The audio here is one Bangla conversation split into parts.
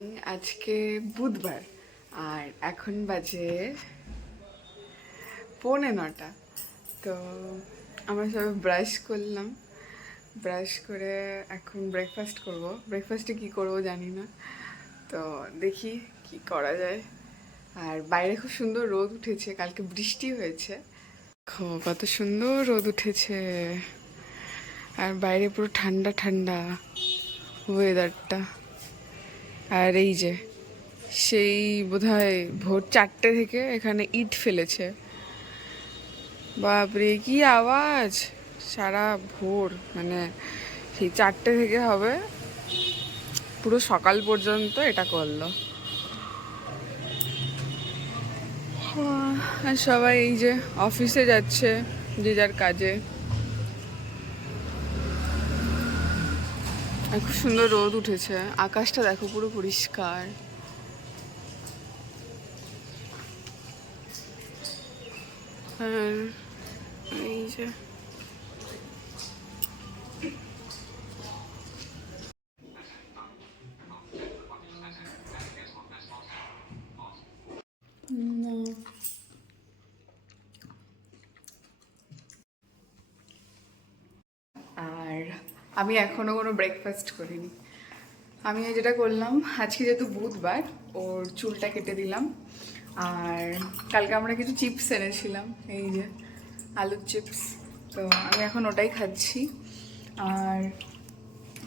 আজকে বুধবার আর এখন বাজে 9:45। তো আমরা সবাই ব্রাশ করলাম, ব্রাশ করে এখন ব্রেকফাস্ট করব। ব্রেকফাস্টে কি করব জানি না, তো দেখি কি করা যায়। আর বাইরে খুব সুন্দর রোদ উঠেছে, কালকে বৃষ্টি হয়েছে। কত সুন্দর রোদ উঠেছে, আর বাইরে পুরো ঠান্ডা ঠান্ডা ওয়েদারটা। আর এই যে সেই বোধহয় ভোর 4টে থেকে এখানে ইট ফেলেছে। বাপরে কি আওয়াজ সারা ভোর, মানে সেই 4টে থেকে হবে পুরো সকাল পর্যন্ত এটা করলো। আর সবাই এই যে অফিসে যাচ্ছে যে যার কাজে। আর খুব সুন্দর রোদ উঠেছে, আকাশটা দেখো পুরো পরিষ্কার। আর এই যে আর আমি এখনো কোনো ব্রেকফাস্ট করিনি। আমি যেটা করলাম, আজকে যেহেতু বুধবার, ওর চুলটা কেটে দিলাম। আর কালকে আমরা কিছু চিপস এনেছিলাম, এই যে আলুর চিপস, তো আমি এখন ওটাই খাচ্ছি। আর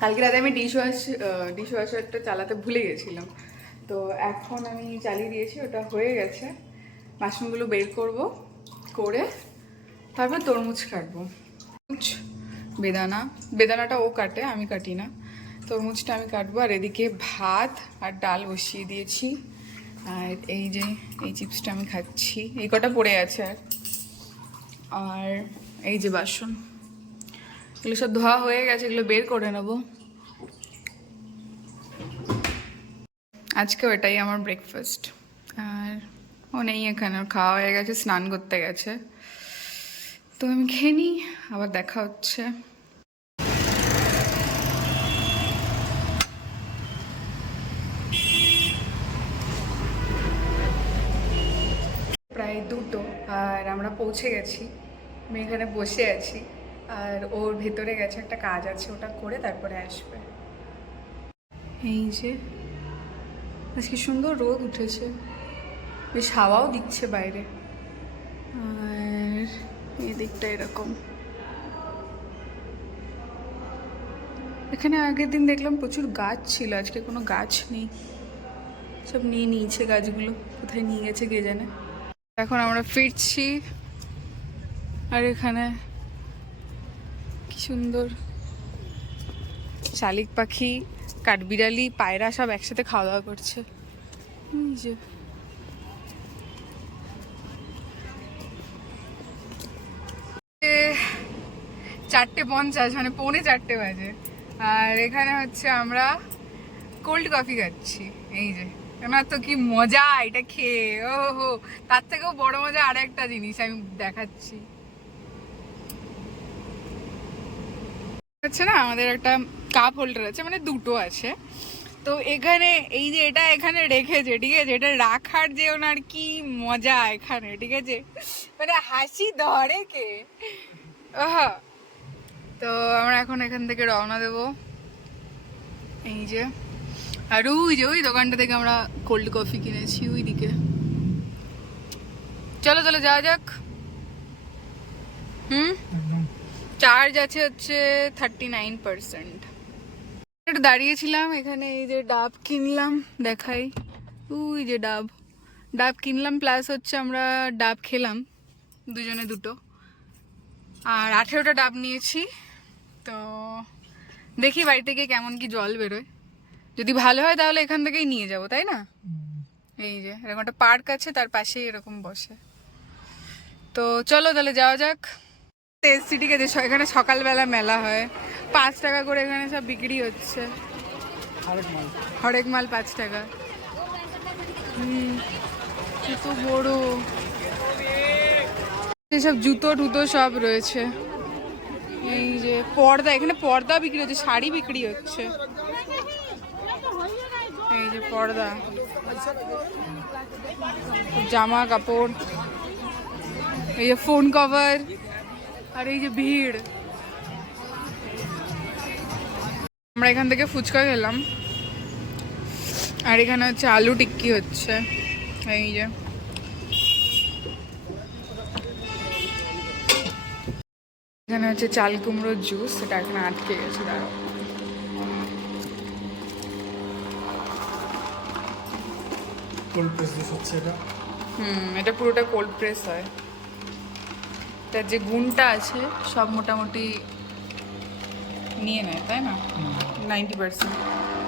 কালকে রাতে আমি ডিশওয়াশারটা চালাতে ভুলে গেছিলাম, তো এখন আমি চালিয়ে দিয়েছি, ওটা হয়ে গেছে। বাসনগুলো বের করব, করে তারপর তরমুজ কাটবো। বেদানাটা ও কাটে, আমি কাটি না। তরমুজটা আমি কাটবো। আর এদিকে ভাত আর ডাল বসিয়ে দিয়েছি। আর এই যে এই চিপসটা আমি খাচ্ছি, এই কটা পড়ে আছে। আর এই যে বাসন, এগুলো সব ধোয়া হয়ে গেছে, এগুলো বের করে নেব। আজকে ওটাই আমার ব্রেকফাস্ট। আর ও নেই এখানে, খাওয়া হয়ে গেছে, স্নান করতে গেছে। তো আমি খেয়ে নিই, আবার দেখা হচ্ছে। প্রায় 2টো, আর আমরা পৌঁছে গেছি। আমি এখানে বসে আছি, আর ওর ভেতরে গেছে, একটা কাজ আছে, ওটা করে তারপরে আসবে। এই যে আজকে সুন্দর রোদ উঠেছে, বেশ হাওয়াও দিচ্ছে বাইরে। আর এই দিকটা এরকম। এখানে আগের দিন দেখলাম প্রচুর গাছ ছিল, আজকে কোনো গাছ নেই, সব নিয়ে নিয়েছে গাছগুলো, কোথায় নিয়ে গেছে কে জানে। এখন আমরা ফিরছি, আর এখানে কি সুন্দর শালিক পাখি, কাঠবিড়ালি, পায়রা সব একসাথে খাওয়া দাওয়া করছে। যে 4:50, মানে 4:45 বাজে। আর এখানে হচ্ছে আমরা কোল্ড কফি খাচ্ছি। এই যে না, তো কি মজা এটা খেয়ে, ও হো। তার থেকেও বড় মজা আর একটা জিনিস আমি দেখাচ্ছি। হচ্ছে না, আমাদের একটা কাপ হোল্ডার আছে, মানে 2টো আছে। তো এখানে এই যে এটা এখানে রেখেছে, ঠিক আছে, এটা রাখার যে ওনার কি মজা এখানে, ঠিক আছে, মানে হাসি ধরে কে। তো আমরা এখন এখান থেকে রওনা দেব। এই যে, আর ওই যে ওই দোকানটা থেকে আমরা কোল্ড কফি কিনেছি ওই দিকে। চলো চলো যাওয়া যাক। চার্জ আছে হচ্ছে 39%। একটু দাঁড়িয়েছিলাম এখানে, এই যে ডাব কিনলাম, দেখাই, ওই যে ডাব কিনলাম, প্লাস হচ্ছে আমরা ডাব খেলাম দুজনে 2টো। আর 18টা ডাব নিয়েছি। তো দেখি বাড়ি থেকে কেমন কি জল বেরোয়, যদি ভালো হয় তাহলে এখান থেকেই নিয়ে যাবো, তাই না? এই যে এরকম একটা পার্ক আছে, তার পাশেই এরকম বসে। তো চলো তাহলে যাওয়া যাক। এসছি, ঠিক আছে, এখানে সকালবেলা মেলা হয়, 5 টাকা করে এখানে সব বিক্রি হচ্ছে। হরেক মাল 5 টাকা। কত বড়, এসব জুতো টুতো সব রয়েছে। এই যে পর্দা, এখানে পর্দা বিক্রি হচ্ছে, শাড়ি বিক্রি হচ্ছে। এই যে পর্দা, জামা কাপড়, এই যে ফোন কভার, আর এই যে ভিড়। আমরা এখান থেকে ফুচকা খেলাম, আর এখানে হচ্ছে আলু টিক্কি হচ্ছে। এই যে এখানে হচ্ছে চাল কুমড়োর জুস, সেটা এখানে আটকে গেছে। দাঁড়াও, কোল্ড প্রেস জুস হচ্ছে এটা। এটা পুরোটা কোল্ড প্রেস হয়। তার যে গুণটা আছে সব মোটামুটি নিয়ে নেয়, তাই না? 90%।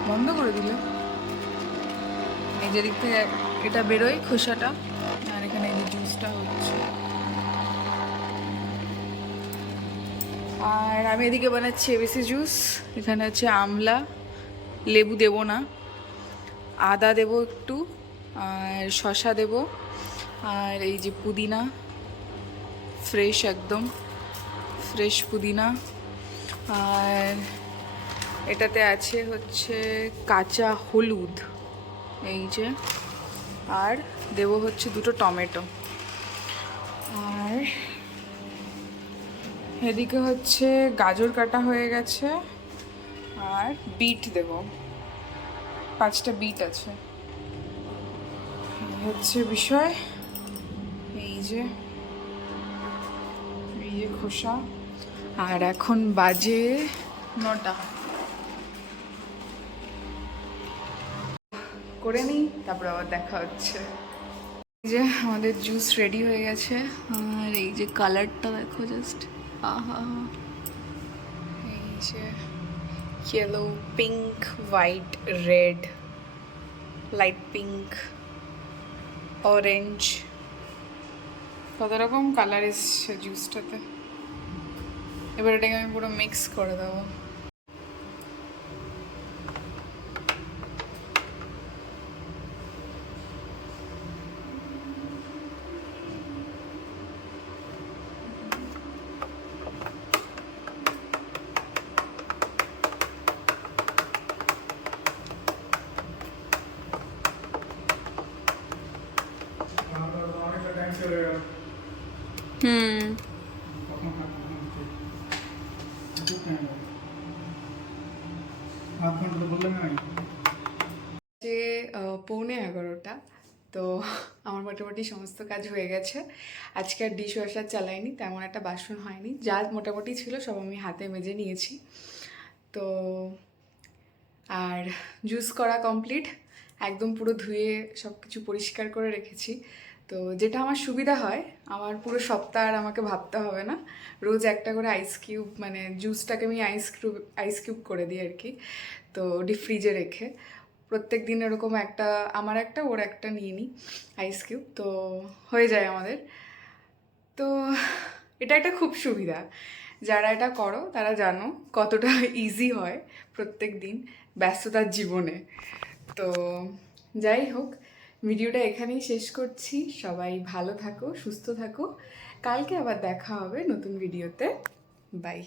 বন্ধ করে দিলে এই যে দিক থেকে এটা বেরোয় খোসাটা, আর এখানে এই যে জুসটা হচ্ছে। আর আমি এদিকে বানাচ্ছি এবিসি জুস। এখানে হচ্ছে আমলা, লেবু দেবো না, আদা দেবো একটু, আর শসা দেবো, আর এই যে পুদিনা, ফ্রেশ, একদম ফ্রেশ পুদিনা। আর এটাতে আছে হচ্ছে কাঁচা হলুদ, এই যে, আর দেবো হচ্ছে 2টো টমেটো। আর এদিকে হচ্ছে গাজর কাটা হয়ে গেছে, আর বিট দেব, 5টা বিট আছে। এই হচ্ছে বিষয়। এই যে খোসা। আর এখন বাজে 9টা। করে নিই, তারপর আবার দেখা হচ্ছে। এই যে আমাদের জুস রেডি হয়ে গেছে, আর এই যে কালারটা দেখো জাস্ট, আহা, এই যে yellow, pink, white, red, light pink, orange, কত রকম কালার এসছে জুসটাতে। এবার এটাকে আমি পুরো মিক্স করে দেবো। অনেকটা টাইম চলে গেল। যে 11:45, তো আমার মোটামুটি সমস্ত কাজ হয়ে গেছে। আজকে আর ডিশ ওয়াশার চালাইনি, তেমন একটা বাসন হয়নি, যা মোটামুটি ছিল সব আমি হাতে মেজে নিয়েছি। তো আর জুস করা কমপ্লিট, একদম পুরো ধুয়ে সব কিছু পরিষ্কার করে রেখেছি। তো যেটা আমার সুবিধা হয়, আমার পুরো সপ্তাহ আর আমাকে ভাবতে হবে না। রোজ একটা করে আইস কিউব, মানে জুসটাকে আমি আইস কিউব করে দিই আর কি, তো ডিপ ফ্রিজে রেখে প্রত্যেক দিন এরকম একটা, আমার একটা ওর একটা নিয়ে নিই আইস কিউব, তো হয়ে যায় আমাদের। তো এটা একটা খুব সুবিধা, যারা এটা করো তারা জানো কতটা ইজি হয় প্রত্যেক দিন ব্যস্ততার জীবনে। তো যাই হোক, ভিডিওটা এখানেই শেষ করছি। সবাই ভালো থাকো, সুস্থ থাকো। কালকে আবার দেখা হবে নতুন ভিডিওতে। বাই।